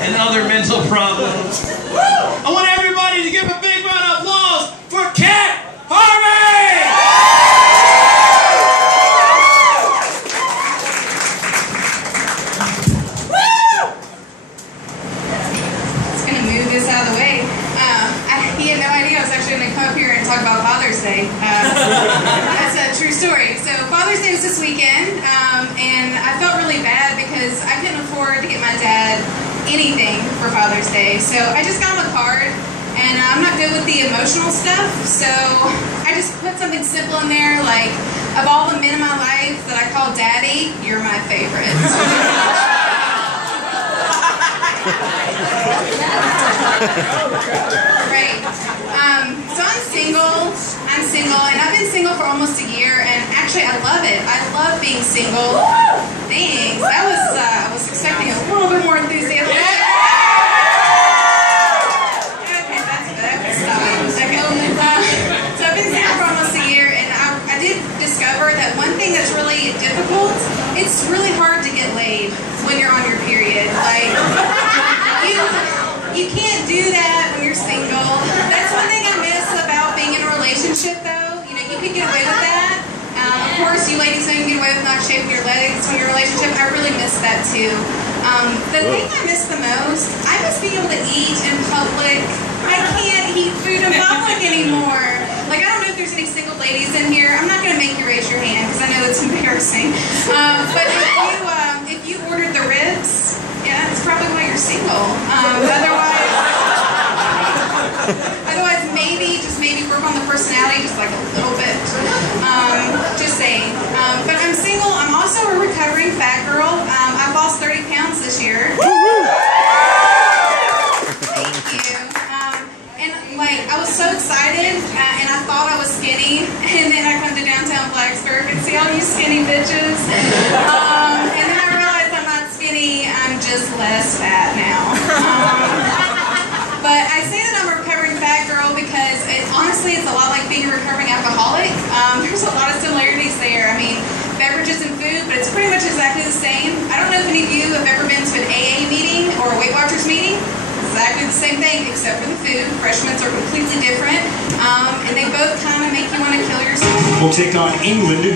and other mental problems. I want everybody to give a big round of applause for Harvey! Just gonna move this out of the way. He had no idea I was actually gonna come up here and talk about Father's Day. That's a true story. So Father's Day was this weekend, and I felt really bad because I couldn't afford to get my dad anything for Father's Day. So I just got him a card, and I'm not good with the emotional stuff, so I just put something simple in there, like, of all the men in my life that I call Daddy, you're my favorite. Right. So I'm single, and I've been single for almost a year, and actually I love it. I love being single. Thanks. That was, I was expecting a little bit more enthusiasm. Okay, that's good. Stop. Okay. So I've been single for almost a year, and I did discover that one thing that's really difficult, it's really hard to get laid when you're on your period. Like, you can't do that when you're single. That's one thing I miss about being in a relationship, though. You know, you can get away with that. Of course, you ladies know you can get away with not shaving your legs when you're in a relationship. I really miss that, too. The thing I miss the most, I miss being able to eat in public. I can't eat food in public anymore. Like, I don't know if there's any single ladies in here. I'm not going to make you raise your hand because I know it's embarrassing. But if you ordered the ribs, yeah, that's probably why you're single. Otherwise, maybe, just maybe work on the personality just like a little bit. Just saying. But I'm single. I'm also a recovering fat girl. I've lost 30 pounds this year. Thank you. And like, I was so excited, and I thought I was skinny, and then I come to downtown Blacksburg and see all you skinny bitches. And then I realized I'm not skinny. I'm just less fat now. But I say that I'm a recovering fat girl because honestly, it's a lot like being a recovering alcoholic. There's a lot of similarities there. I mean, beverages and food, but it's pretty much exactly the same. I don't know if any of you have ever been to an AA meeting or a Weight Watchers meeting. Exactly the same thing, except for the food. Refreshments are completely different, and they both kind of make you want to kill yourself. We'll take on England,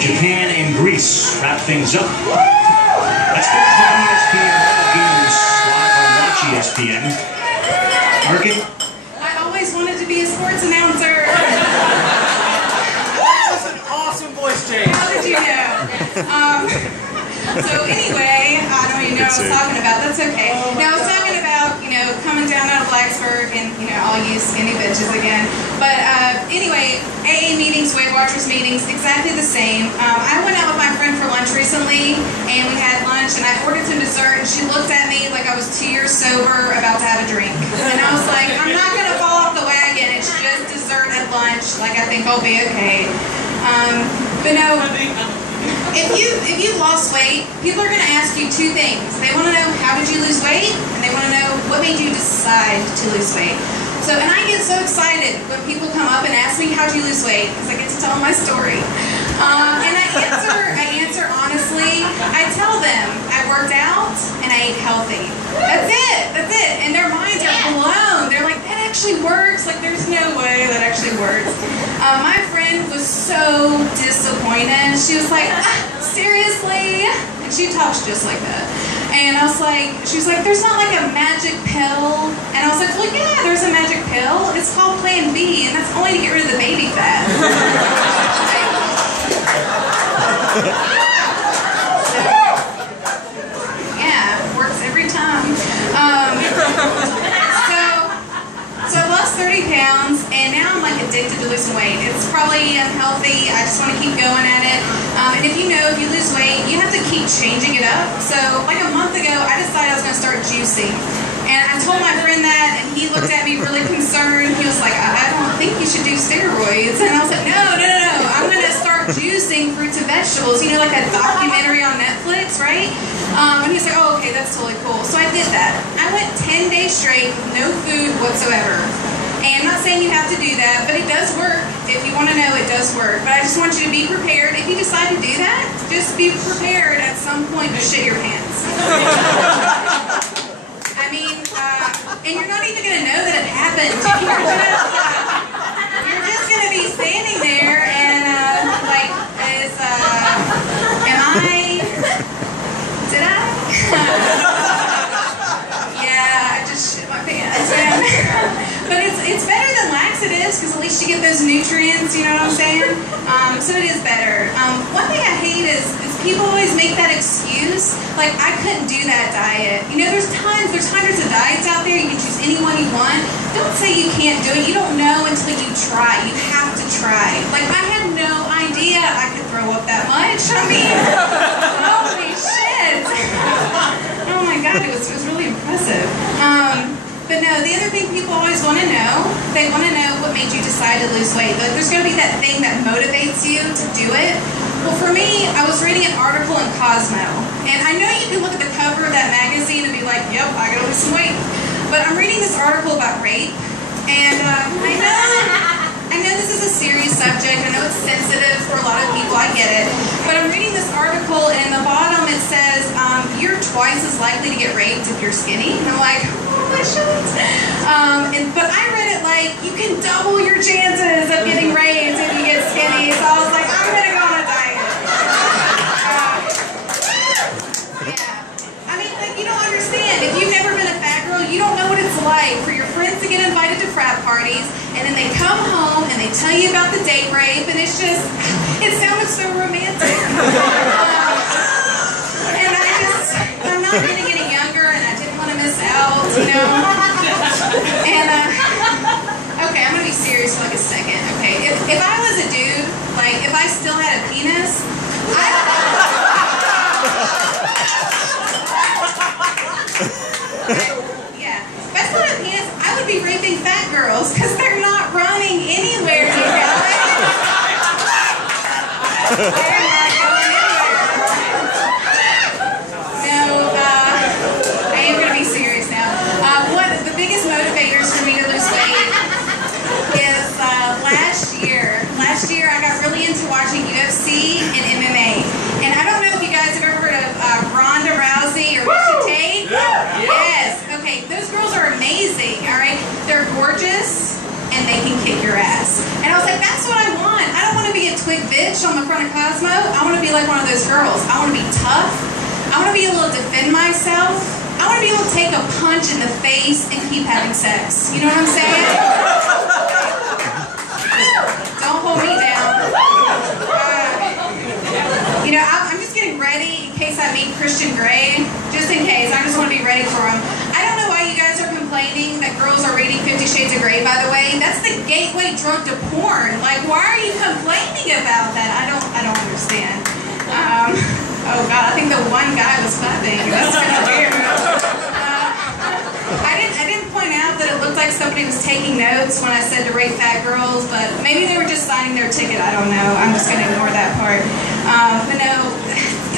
Japan, and Greece. Wrap things up. Let's get to the ESPN games live on Watch ESPN. Market. I always wanted to be a sports announcer. That's an awesome voice, James. How did you know? So anyway, I don't even know what I was talking about. That's okay. Now I was talking about, you know, coming down out of Blacksburg and, you know, all you skinny bitches again. But anyway, AA meetings, Weight Watchers meetings, exactly the same. I went out with my friend for lunch recently, and we had lunch, and I ordered some dessert, and she looked at me like I was 2 years sober about to have a drink. And I was like, I'm not going to fall off the wagon. It's just dessert at lunch. Like, I think I'll be okay. But no. If you lost weight, people are going to ask you two things. They want to know, how did you lose weight? And they want to know, what made you decide to lose weight? So, and I get so excited when people come up and ask me, how'd you lose weight? Because I get to tell them my story. And I answer honestly. I tell them, I worked out and I ate healthy. That's it. That's it. And their minds are blown. They're like, that actually works. Like, there's no way that actually works. My friend was so disappointed. She was like, seriously? And she talks just like that. And I was like, she was like, there's not like a magic pill. And I was like, well, yeah, there's a magic pill. It's called Plan B, and that's only to get rid of the baby fat. Yeah, works every time. So I lost 30 pounds, and now I'm like addicted to losing weight. It's probably unhealthy. I just want to keep going at it. And if you know, if you lose weight, you have to keep changing it up. So like a month ago, I decided I was going to start juicing. And I told my friend that, and he looked at me really concerned. He was like, I don't think you should do steroids. And I was like, no. I'm going to start juicing fruits and vegetables. You know, like that documentary on Netflix, right? And he's like, oh, okay, that's totally cool. So I did that. I went 10 days straight with no food whatsoever. And I'm not saying you have to do that, but it does work. If you want to know, it does work. But I just want you to be prepared. If you decide to do that, just be prepared at some point to shit your pants. you get those nutrients, you know what I'm saying? So it is better. One thing I hate is people always make that excuse, like, I couldn't do that diet. You know, there's hundreds of diets out there. You can choose any one you want. Don't say you can't do it. You don't know until you try. You have to try. Like, I had no idea I could throw up that much. I mean, holy shit. Oh my God, it was really impressive. But no, the other thing people always want to know, they want to know what made you decide to lose weight. Like, there's going to be that thing that motivates you to do it. Well, for me, I was reading an article in Cosmo, and I know you can look at the cover of that magazine and be like, yep, I gotta lose some weight. But I'm reading this article about rape, and I know this is a serious subject. I know it's sensitive for a lot of people. I get it. But I'm reading this article, and in the bottom it says, you're twice as likely to get raped if you're skinny. And I'm like, oh my shit. But I read it like, you can double your chances of getting raped if you get skinny. So I was like, I'm going to go on a diet. Yeah. I mean, like, you don't understand. If you've never been a fat girl, you don't know what it's like for your friends to get invited to frat parties, and then they come home and they tell you about the date rape, and it's just, it sounded so romantic. And I'm not getting any younger, and I didn't want to miss out, you know. And, okay, I'm going to be serious for like a second, okay. If I was a dude, like, if I still had a penis, yeah. If I still had a penis, I would be raping fat girls, because they're not running anywhere, you guys. They're not going anywhere. No, I am going to be serious now. One of the biggest motivators for me to lose weight is last year I got really into watching UFC and MMA. And I don't know if you guys have ever heard of Ronda Rousey or Misha Tate. Yes. Okay, those girls are amazing, all right? They're gorgeous, and they can kick your ass. And I was like, that's what I want. I don't want to be a twig bitch on the front of Cosmo. I want to be like one of those girls. I want to be tough. I want to be able to defend myself. I want to be able to take a punch in the face and keep having sex. You know what I'm saying? Don't hold me down. You know, I'm just getting ready in case I meet Christian Grey. Just in case. I just want to be ready for him. I don't know why you guys are complaining that girls are reading 50 Shades of Grey, by the way. That's the gateway drug to porn. Like, why are you complaining about that? I don't understand. Oh God, I think the one guy was clapping. That's kind of weird. I didn't point out that it looked like somebody was taking notes when I said to rate fat girls, but maybe they were just signing their ticket. I don't know. I'm just going to ignore that part. But no,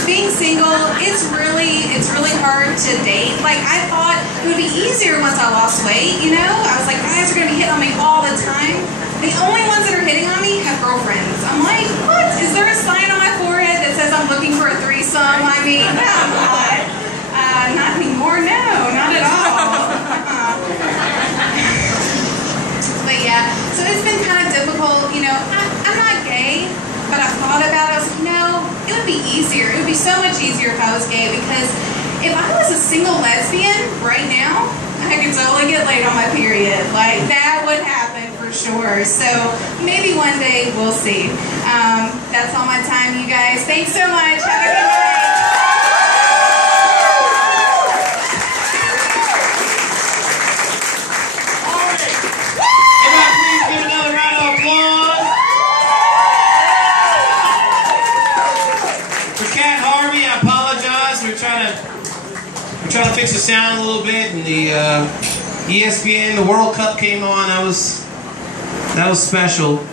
being single, it's really hard to date. Like, I thought it would be easier once I lost weight, you know? I was like, guys are going to be hitting on me all the time. The only ones that are hitting on me have girlfriends. I'm like, what? Is there a sign on my forehead that says I'm looking for a threesome? I mean, come on. Not anymore. No, not at all. But yeah, so it's been kind of difficult. You know, I'm not gay, but I thought about it. I was like, no, it would be easier. It would be so much easier if I was gay, because if I was a single lesbian right now, I could totally get laid on my period. Like, that would happen for sure. So maybe one day we'll see. That's all my time, you guys. Thanks so much. Have a good night. Trying to fix the sound a little bit, and the ESPN, the World Cup came on. That was special.